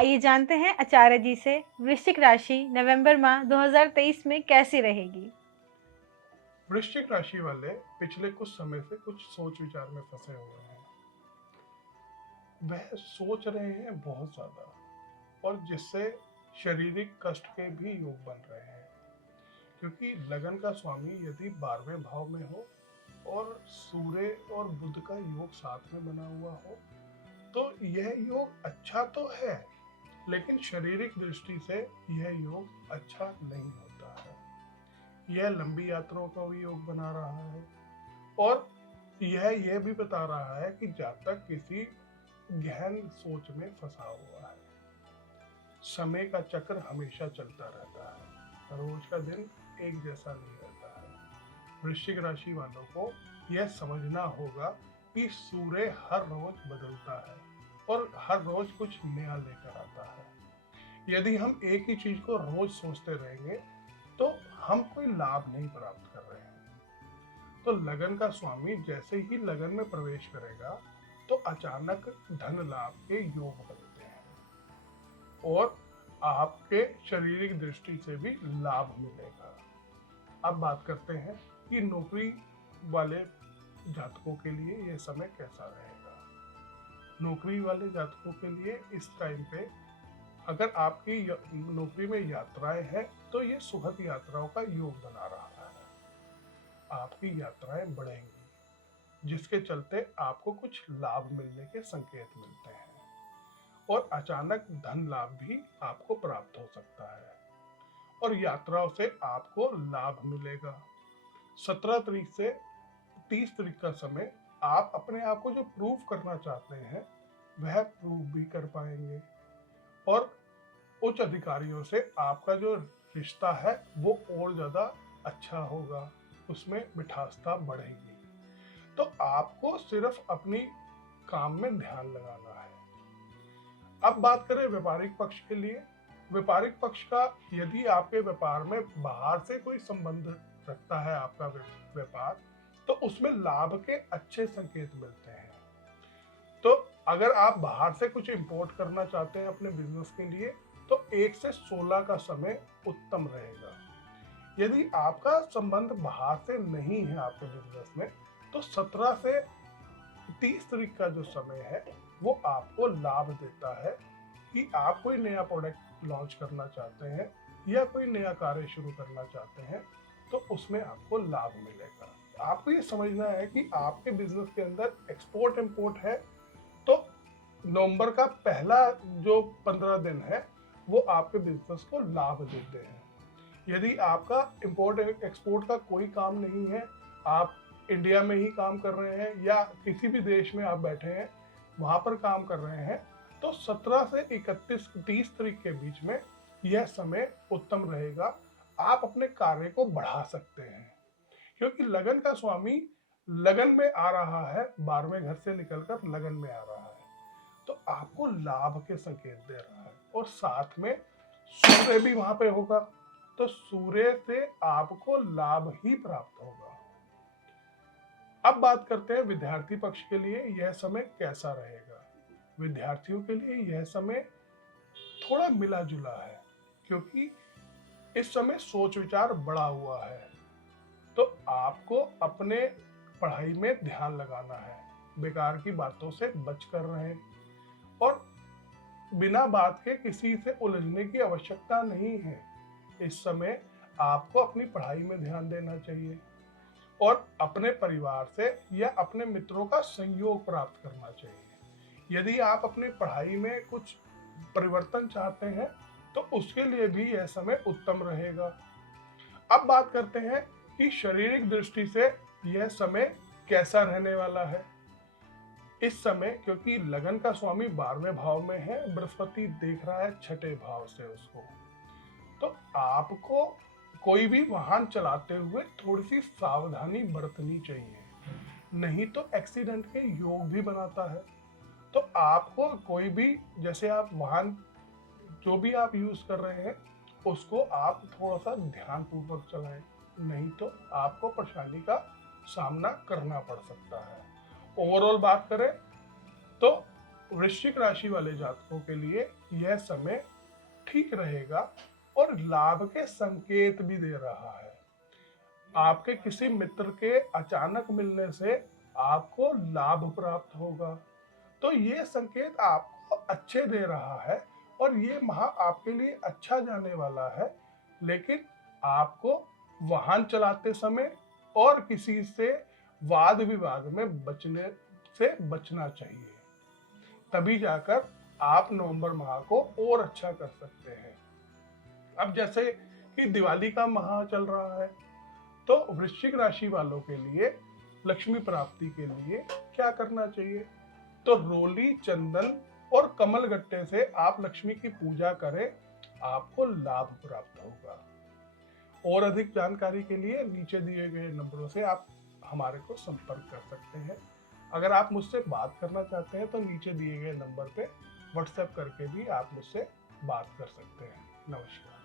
आइए जानते हैं आचार्य जी से वृश्चिक राशि नवंबर माह 2023 में कैसी रहेगी। वृश्चिक राशि वाले पिछले कुछ समय से कुछ सोच विचार में फंसे हुए हैं। वह सोच रहे हैं बहुत ज्यादा और जिससे शारीरिक कष्ट के भी योग बन रहे हैं, क्योंकि लगन का स्वामी यदि 12वें भाव में हो और सूर्य और बुध का योग साथ में बना हुआ हो तो यह योग अच्छा तो है, लेकिन शारीरिक दृष्टि से यह योग अच्छा नहीं होता है। यह लंबी यात्राओं का भी योग बना रहा है और यह भी बता रहा है कि जातक किसी गहन सोच में फंसा हुआ है। समय का चक्र हमेशा चलता रहता है, रोज का दिन एक जैसा नहीं रहता है। वृश्चिक राशि वालों को यह समझना होगा कि सूर्य हर रोज बदलता है और हर रोज कुछ नया लेकर आता है। यदि हम एक ही चीज को रोज सोचते रहेंगे तो हम कोई लाभ नहीं प्राप्त कर रहे हैं। तो लगन का स्वामी जैसे ही लगन में प्रवेश करेगा तो अचानक धन लाभ के योग बनते हैं और आपके शारीरिक दृष्टि से भी लाभ मिलेगा। अब बात करते हैं कि नौकरी वाले जातकों के लिए यह समय कैसा रहेगा। नौकरी वाले जातकों के लिए इस टाइम पे अगर आपकी नौकरी में यात्राएं हैं तो ये सुखद यात्राओं का योग बना रहा है। आपकी यात्राएं बढ़ेंगी जिसके चलते आपको कुछ लाभ मिलने के संकेत मिलते हैं और अचानक धन लाभ भी आपको प्राप्त हो सकता है और यात्राओं से आपको लाभ मिलेगा। 17 तारीख से 30 तारीख का समय आप अपने आप को जो प्रूव करना चाहते हैं वह प्रूव भी कर पाएंगे और उच्च अधिकारियों से आपका जो रिश्ता है वो और ज्यादा अच्छा होगा, उसमें मिठासता बढ़ेगी। तो आपको सिर्फ अपनी काम में ध्यान लगाना है। अब बात करें व्यापारिक पक्ष के लिए। व्यापारिक पक्ष का यदि आपके व्यापार में बाहर से कोई संबंध रखता है आपका व्यापार तो उसमें लाभ के अच्छे संकेत मिलते हैं। तो अगर आप बाहर से कुछ इंपोर्ट करना चाहते हैं अपने बिजनेस के लिए तो 1 से 16 का समय उत्तम रहेगा। यदि आपका संबंध बाहर से नहीं है आपके बिजनेस में तो 17 से 30 तारीख का जो समय है वो आपको लाभ देता है कि आप कोई नया प्रोडक्ट लॉन्च करना चाहते हैं या कोई नया कार्य शुरू करना चाहते हैं तो उसमें आपको लाभ मिलेगा। आपको ये समझना है कि आपके बिजनेस के अंदर एक्सपोर्ट इंपोर्ट है तो नवंबर का पहला जो 15 दिन है वो आपके बिजनेस को लाभ देते हैं। यदि आपका इंपोर्ट एक्सपोर्ट का कोई काम नहीं है, आप इंडिया में ही काम कर रहे हैं या किसी भी देश में आप बैठे हैं वहां पर काम कर रहे हैं तो 17 से 30 तारीख के बीच में यह समय उत्तम रहेगा। आप अपने कार्य को बढ़ा सकते हैं क्योंकि लगन का स्वामी लगन में आ रहा है, 12वें घर से निकलकर लगन में आ रहा है तो आपको लाभ के संकेत दे रहा है और साथ में सूर्य भी वहां पे होगा तो सूर्य से आपको लाभ ही प्राप्त होगा। अब बात करते हैं विद्यार्थी पक्ष के लिए यह समय कैसा रहेगा। विद्यार्थियों के लिए यह समय थोड़ा मिला जुला है क्योंकि इस समय सोच विचार बढ़ा हुआ है तो आपको अपने पढ़ाई में ध्यान लगाना है, बेकार की बातों से बचकर रहें और बिना बात के किसी से उलझने की आवश्यकता नहीं है। इस समय आपको अपनी पढ़ाई में ध्यान देना चाहिए और अपने परिवार से या अपने मित्रों का सहयोग प्राप्त करना चाहिए। यदि आप अपनी पढ़ाई में कुछ परिवर्तन चाहते हैं तो उसके लिए भी यह समय उत्तम रहेगा। अब बात करते हैं कि शारीरिक दृष्टि से यह समय कैसा रहने वाला है। इस समय क्योंकि लगन का स्वामी 12वें भाव में है, बृहस्पति देख रहा है 6ठे भाव से उसको, तो आपको कोई भी वाहन चलाते हुए थोड़ी सी सावधानी बरतनी चाहिए, नहीं तो एक्सीडेंट के योग भी बनाता है। तो आपको कोई भी जैसे आप वाहन जो भी आप यूज कर रहे हैं उसको आप थोड़ा सा ध्यान पूर्वक चलाएं, नहीं तो आपको परेशानी का सामना करना पड़ सकता है। ओवरऑल बात करें तो वृश्चिक राशि वाले जातकों के लिए यह समय ठीक रहेगा और लाभ के संकेत भी दे रहा है। आपके किसी मित्र के अचानक मिलने से आपको लाभ प्राप्त होगा, तो ये संकेत आपको अच्छे दे रहा है और ये माह आपके लिए अच्छा जाने वाला है। लेकिन आपको वाहन चलाते समय और किसी से वाद विवाद में बचना चाहिए, तभी जाकर आप नवंबर माह को और अच्छा कर सकते हैं। अब जैसे कि दिवाली का माह चल रहा है, तो वृश्चिक राशि वालों के लिए लक्ष्मी प्राप्ति के लिए क्या करना चाहिए? तो रोली, चंदन और कमल गट्टे से आप लक्ष्मी की पूजा करें, आपको लाभ प्राप्त होगा। और अधिक जानकारी के लिए नीचे दिए गए नंबरों से आप हमारे को संपर्क कर सकते हैं। अगर आप मुझसे बात करना चाहते हैं तो नीचे दिए गए नंबर पे व्हाट्सएप करके भी आप मुझसे बात कर सकते हैं। नमस्कार।